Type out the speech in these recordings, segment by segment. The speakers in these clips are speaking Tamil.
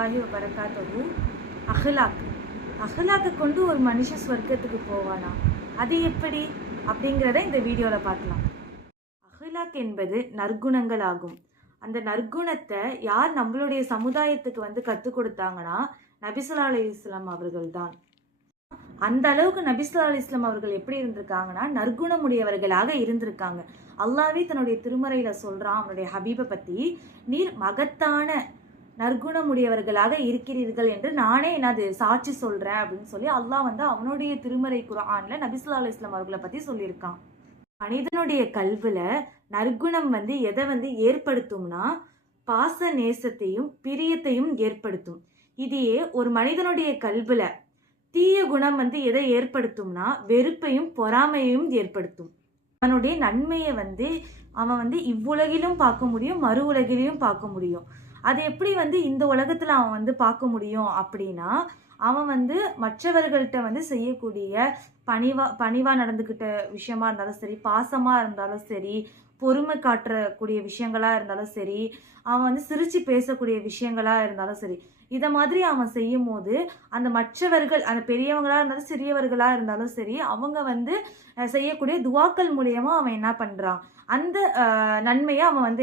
வரஹ்மத்துல்லாஹி வபரகாத்துஹு. அஹ்லாக்கு கொண்டு ஒரு மனுஷன் சொர்க்கத்துக்கு போவானா, அது எப்படி அப்படிங்கிறத இந்த வீடியோவில் பார்க்கலாம். அஹ்லாக் என்பது நற்குணங்கள் ஆகும். அந்த நற்குணத்தை யார் நம்மளுடைய சமுதாயத்துக்கு கற்றுக் கொடுத்தாங்கன்னா நபி ஸல்லல்லாஹு அலைஹி வஸல்லம் அவர்கள் தான். அந்த அளவுக்கு நபி ஸல்லல்லாஹு அலைஹி வஸல்லம் அவர்கள் எப்படி இருந்திருக்காங்கன்னா நற்குணமுடையவர்களாக இருந்திருக்காங்க. அல்லாஹ்வே தன்னுடைய திருமறையில சொல்றான் அவனுடைய ஹபீபை பத்தி, நீர் மகத்தான நற்குணமுடையவர்களாக இருக்கிறீர்கள் என்று நானே சாட்சி சொல்றேன் அப்படின்னு சொல்லி அல்லாஹ் அவனுடைய திருமறை குர்ஆன்ல நபி ஸல்லல்லாஹு அலைஹி வஸல்லம் அவர்களை பத்தி சொல்லியிருக்கான். மனிதனுடைய கல்வில நற்குணம் எதை ஏற்படுத்தும்னா பாச நேசத்தையும் பிரியத்தையும் ஏற்படுத்தும். இதையே ஒரு மனிதனுடைய கல்வில தீய குணம் எதை ஏற்படுத்தும்னா வெறுப்பையும் பொறாமையையும் ஏற்படுத்தும். அவனுடைய நன்மையை அவன் இவ்வுலகிலும் பார்க்க முடியும், மறு உலகிலையும் பார்க்க முடியும். அது எப்படி இந்த உலகத்துல அவன் பார்க்க முடியும் அப்படின்னா, அவன் மற்றவர்கள்ட்ட செய்யக்கூடிய பணிவா நடந்துக்கிட்ட விஷயமா இருந்தாலும் சரி, பாசமா இருந்தாலும் சரி, பொறுமை காட்டக்கூடிய விஷயங்களா இருந்தாலும் சரி, அவன் சிரிச்சு பேசக்கூடிய விஷயங்களா இருந்தாலும் சரி, இதை மாதிரி அவன் செய்யும் போது அந்த மற்றவர்கள், அந்த பெரியவங்களா இருந்தாலும் சிறியவர்களா இருந்தாலும் சரி, அவங்க செய்யக்கூடிய துவாக்கள் மூலியமா அவன் என்ன பண்றான், அந்த நன்மையை அவன்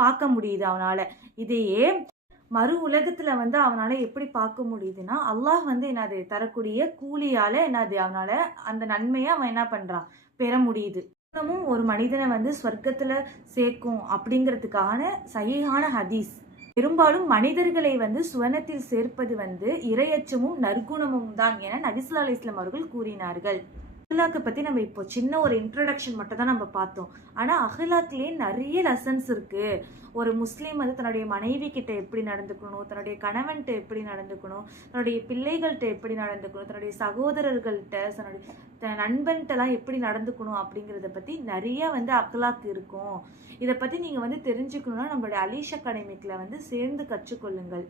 பார்க்க முடியுது அவனால. இதையே மறு உலகத்துல அவனால எப்படி பார்க்க முடியுதுன்னா, அல்லாஹ் தரக்கூடிய கூலியால அவனால அந்த நன்மையை அவன் என்ன பண்றான், பெற முடியுது. ஒரு மனிதனை சொர்க்கத்துல சேர்க்கும் அப்படிங்கிறதுக்கான சஹீஹான ஹதீஸ். பெரும்பாலும் மனிதர்களை சுவனத்தில் சேர்ப்பது இரையச்சமும் நற்குணமும் தான் என நபி ஸல்லல்லாஹு அலைஹி வஸல்லம் அவர்கள் கூறினார்கள். அஹ்லாக்கை பத்தி நம்ம இப்போ சின்ன ஒரு இன்ட்ரடக்ஷன் மட்டும் தான் நம்ம பார்த்தோம். ஆனா அஹ்லாக்லயே நிறைய லெசன்ஸ் இருக்கு. ஒரு முஸ்லீம் தன்னுடைய மனைவி கிட்ட எப்படி நடந்துக்கணும், தன்னுடைய கணவன்கிட்ட எப்படி நடந்துக்கணும், தன்னுடைய பிள்ளைகள்கிட்ட எப்படி நடந்துக்கணும், தன்னுடைய சகோதரர்கள்ட்ட, தன்னுடைய நண்பன்கிட்டலாம் எப்படி நடந்துக்கணும் அப்படிங்கிறத பத்தி நிறைய அஹ்லாக் இருக்கும். இதை பத்தி நீங்க தெரிஞ்சுக்கணும்னா நம்மளுடைய அலீஷ் அகாடமிக்ல சேர்ந்து கற்றுக்கொள்ளுங்கள்.